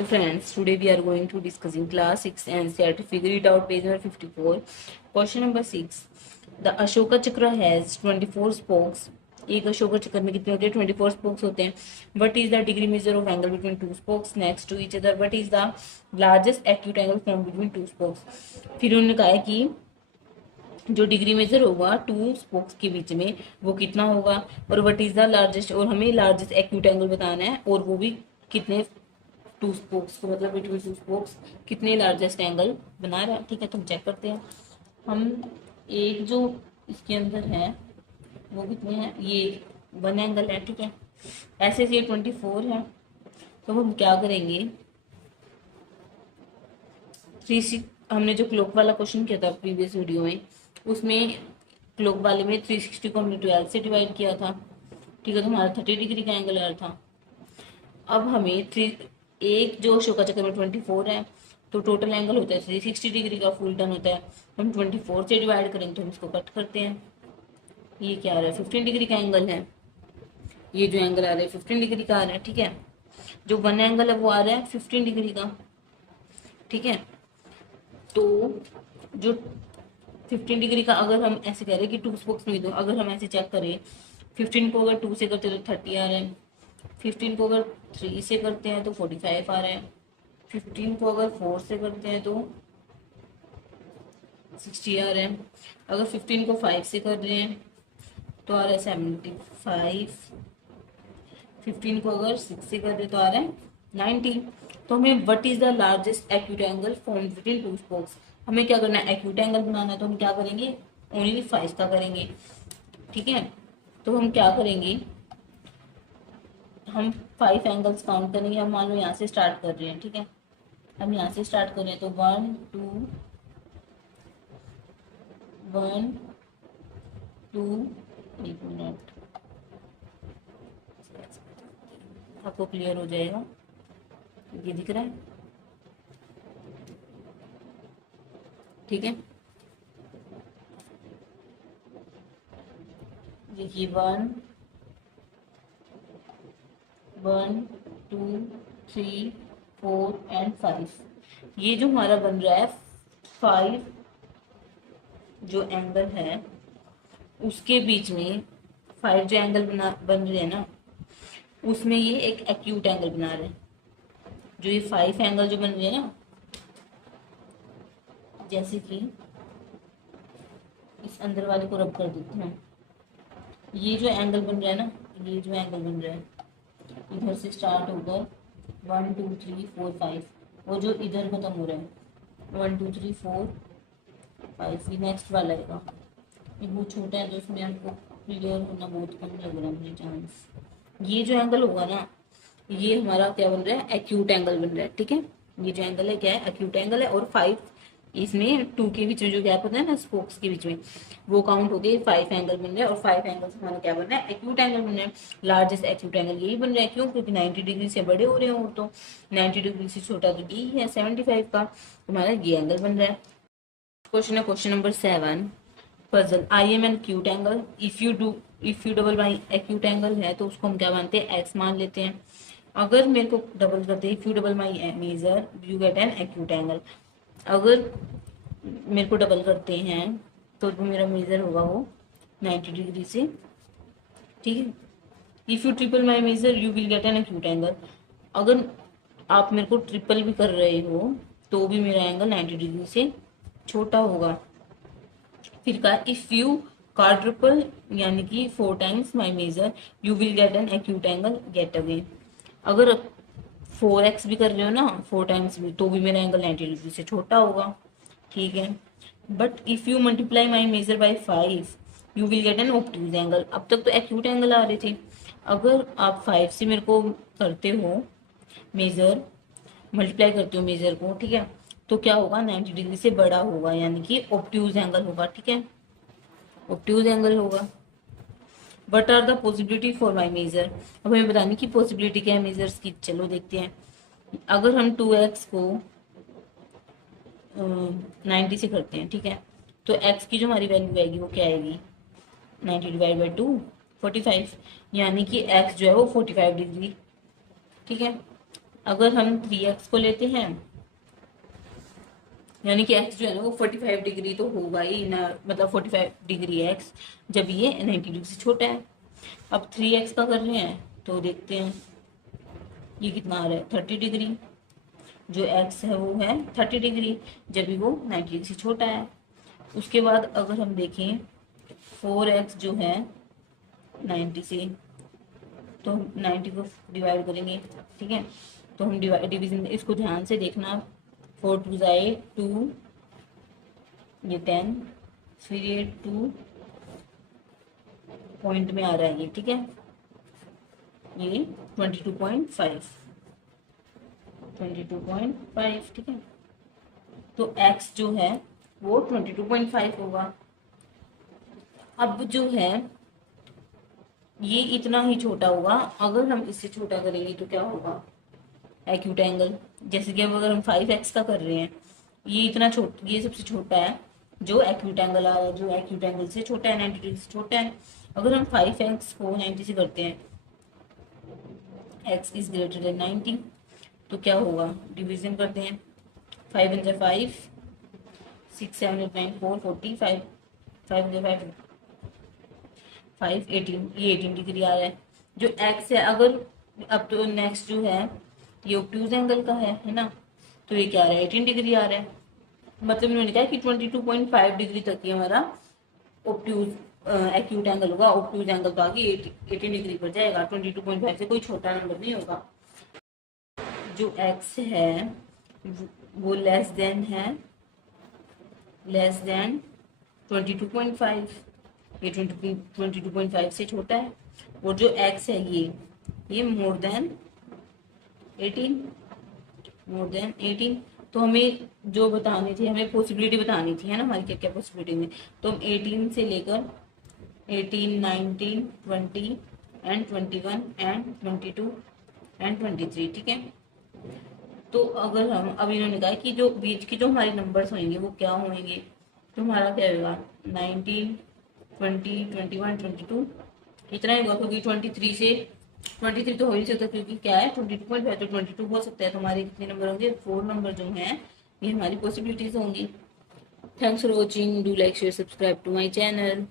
Friends, today we are going to discuss in class 6 NCERT. Figure it out, page number 54. Question number 6. The Ashoka Chakra has 24 spokes. एक अशोका चक्र में कितने होते हैं? 24 spokes होते हैं. What is the degree measure of angle between two spokes next to each other? What is the largest acute angle formed between two spokes? फिर उन्होंने कहा है कि जो डिग्री मेजर होगा टू स्पोक्स के बीच में वो कितना होगा, और व्हाट इज द लार्जेस्ट, और हमें लार्जेस्ट एक्यूट एंगल बताना है, और वो भी कितने टू स्पोक्स को, मतलब बिटवीन टू स्पोक्स कितने लार्जेस्ट एंगल बना रहा है. ठीक है, तो हम चेक करते हैं. हम एक जो इसके अंदर है वो कितने हैं, ये 1 एंगल है. ठीक है, ऐसे ये 24 है. तो हम क्या करेंगे, हमने जो क्लॉक वाला क्वेश्चन किया था प्रीवियस वीडियो में, उसमें क्लॉक वाले में 360 को हमने 12 से डिवाइड किया था. ठीक है, तो हमारा 30 डिग्री का एंगल आ रहा था. अब हमें एक जो अशोका चक्र में 24 है, तो टोटल एंगल होता है 360 डिग्री का, फुल टर्न होता है. हम 24 से डिवाइड करेंगे तो हम इसको कट करते हैं. ये क्या आ रहा है, 15 डिग्री का एंगल है. ये जो एंगल आ रहा है 15 डिग्री का आ रहा है. ठीक है, जो 1 एंगल है वो आ रहा है 15 डिग्री का. ठीक है, तो जो 15 डिग्री का, अगर हम ऐसे कह रहे हैं कि टू स्पोक्स में दो, अगर हम ऐसे चेक करें 15 को अगर 2 से करते हैं तो 30 आ रहा है. 15 को अगर 3 से करते हैं तो 45 आ रहा है. 15 को अगर 4 से करते हैं तो 60 आ रहा है. अगर 15 को 5 से कर रहे हैं तो आ रहा है 75. 15 को अगर 6 से कर रहे हैं तो आ रहा है 90. तो हमें what is the largest acute angle formed between two spokes, हमें क्या करना है, एक्यूट एंगल बनाना है. तो हम क्या करेंगे, ओनली 5 का करेंगे. ठीक है, तो हम क्या करेंगे, हम 5 एंगल्स काउंट करेंगे. हम मान लो यहाँ से स्टार्ट कर रहे हैं. ठीक है, हम यहाँ से स्टार्ट कर रहे हैं तो 1 2 1 2, एक मिनट आपको क्लियर हो जाएगा. ये दिख रहा है. ठीक है, देखिए 1 1 2 3 4 एंड 5. ये जो हमारा बन रहा है 5 जो एंगल है उसके बीच में, 5 जो एंगल बन रहे हैं ना, उसमें ये एक एक्यूट एंगल बना रहे हैं. जो ये 5 एंगल जो बन रहे हैं ना, जैसे कि इस अंदर वाले को रब कर देते हैं. ये जो एंगल बन रहा है ना, ये जो एंगल बन रहा है इधर से स्टार्ट होकर 1 2 3 4 5, वो जो इधर खत्म हो रहा है 1 2 3 4 5, ये नेक्स्ट वाला आएगा. ये बहुत छोटा है तो उसमें आपको क्लियर होना बहुत कम लग रहा है मुझे चांस. ये जो एंगल होगा ना, ये हमारा क्या बन रहा है, एक्यूट एंगल बन रहा है. ठीक है, ये जो एंगल है क्या है, एक्यूट एंगल है. और 5 इसमें 2 के बीच में जो गैप होता है ना स्पोक्स के बीच में, वो काउंट हो गए 5 एंगल बन रहे हैं. और 5 एंगल से हमारा क्या बन रहा है, एक्यूट एंगल बन रहा है. लार्जेस्ट एक्यूट एंगल यही बन रहा है. क्यों, क्योंकि 90 डिग्री से बड़े हो रहे हो, तो 90 डिग्री से छोटा तो यही है 75 का, हमारा ये एंगल बन रहा है. क्वेश्चन है question number 7. Puzzle, I am N acute angle. If you double by acute angle है तो उसको हम क्या मानते हैं, एक्स मान लेते हैं. अगर मेरे को डबल करते हैं, if you double my measure you get an acute angle. अगर मेरे को डबल करते हैं तो जो मेरा मेजर होगा वो 90 डिग्री से. ठीक है, if you triple my measure you will get an acute angle. अगर आप मेरे को ट्रिपल भी कर रहे हो तो भी मेरा एंगल 90 डिग्री से छोटा होगा. फिर कहा इफ यू क्वाड्रुपल यानी कि 4 times my measure you will get an acute angle get away. अगर 4x भी कर रहे हो ना, 4 टाइम्स भी, तो भी मेरा एंगल 90 डिग्री से छोटा होगा. ठीक है, but if you multiply my measure by 5 you will get an obtuse angle. अब तक तो एक्यूट एंगल आ रहे थे. अगर आप 5 से मेरे को करते हो मेजर, मल्टीप्लाई करते हो मेजर को, ठीक है, तो क्या होगा, 90 डिग्री से बड़ा होगा, यानी कि ऑब्ट्यूज एंगल होगा. ठीक है, ऑब्ट्यूज एंगल होगा. What are the possibility for my measure. अब हमें बताने की पॉसिबिलिटी क्या है मेजर्स की, चलो देखते हैं. अगर हम 2x को 90 से करते हैं, ठीक है, तो x की जो हमारी वैल्यू आएगी वो क्या आएगी, 90 डिवाइड बाई 2 45, यानी कि x जो है वो 45 डिग्री. ठीक है, अगर हम 3x को लेते हैं, यानी कि x जो है ना वो 45 डिग्री तो होगा ही ना, मतलब 45 डिग्री x, जब ये 90 डिग्री से छोटा है। अब 3x का कर रहे हैं तो देखते हैं ये कितना आ रहा है, 30 डिग्री। जो x है वो है 30 डिग्री, जब भी वो 90 डिग्री से छोटा है। उसके बाद अगर हम देखें 4x जो है 90 से, तो हम 90 को डिवाइड करेंगे, ठीक है। तो हम डिवीजन, इसको ध्यान से देखना, 4 2 जाए 2, ये 10, फिर ये 2 पॉइंट में आ रहा है ये, ठीक है। ये 22.5, 22.5, ठीक है। तो x जो है वो 22.5 होगा। अब जो है ये इतना ही छोटा होगा, अगर हम इससे छोटा करेंगे तो क्या होगा, एक्यूट एंगल। जैसे कि अब अगर हम 5x का कर रहे हैं, ये इतना छोटा, ये सबसे छोटा है जो एक्यूट एंगल आ रहा है, जो एक्यूट एंगल से छोटा है, 90 डिग्री से छोटा है। अगर हम 5x को 90 से करते हैं, x इज ग्रेटर देन 90, तो क्या होगा, डिवीजन करते हैं, 5 × 5, 6 7 8 9 4 45, 5 × 5 5 18, ये 18 डिग्री आ रहा है जो x है। अगर अब तो नेक्स्ट जो है ये ऑब्ट्यूज एंगल का है ना, तो ये क्या आ रहा है, 18 डिग्री आ रहा है। मतलब इन्होंने कहा कि 22.5 डिग्री तक ही हमारा ऑब्ट्यूज एक्यूट एंगल होगा, ऑब्ट्यूज एंगल तो आगे 18 डिग्री पर जाएगा, 22.5 से कोई छोटा नंबर नहीं होगा। जो x है वो लेस देन है, लेस देन 22.5, ये 22.5 से छोटा है। और जो x है ये मोर देन 18, मोर देन 18। तो हमें जो बतानी थी, हमें पॉसिबिलिटी बतानी थी, है ना, हमारी क्या क्या पॉसिबिलिटी में। तो हम 18 से लेकर 18, 19, 20 एंड 21 एंड 22 एंड 23, ठीक है। तो अगर हम, अब इन्होंने कहा कि जो बीच के जो हमारे नंबर्स होंगे वो क्या होंगे, तो हमारा क्या होगा, 19, 20, 21, 22, इतना ही होगा, क्योंकि 23 तो हो ही नहीं सकता, क्योंकि क्या है 22.5, तो 22 हो सकता है। तो हमारे कितने नंबर होंगे, 4 नंबर जो हैं ये हमारी पॉसिबिलिटीज होंगी। Thanks for watching, do like share subscribe to my channel.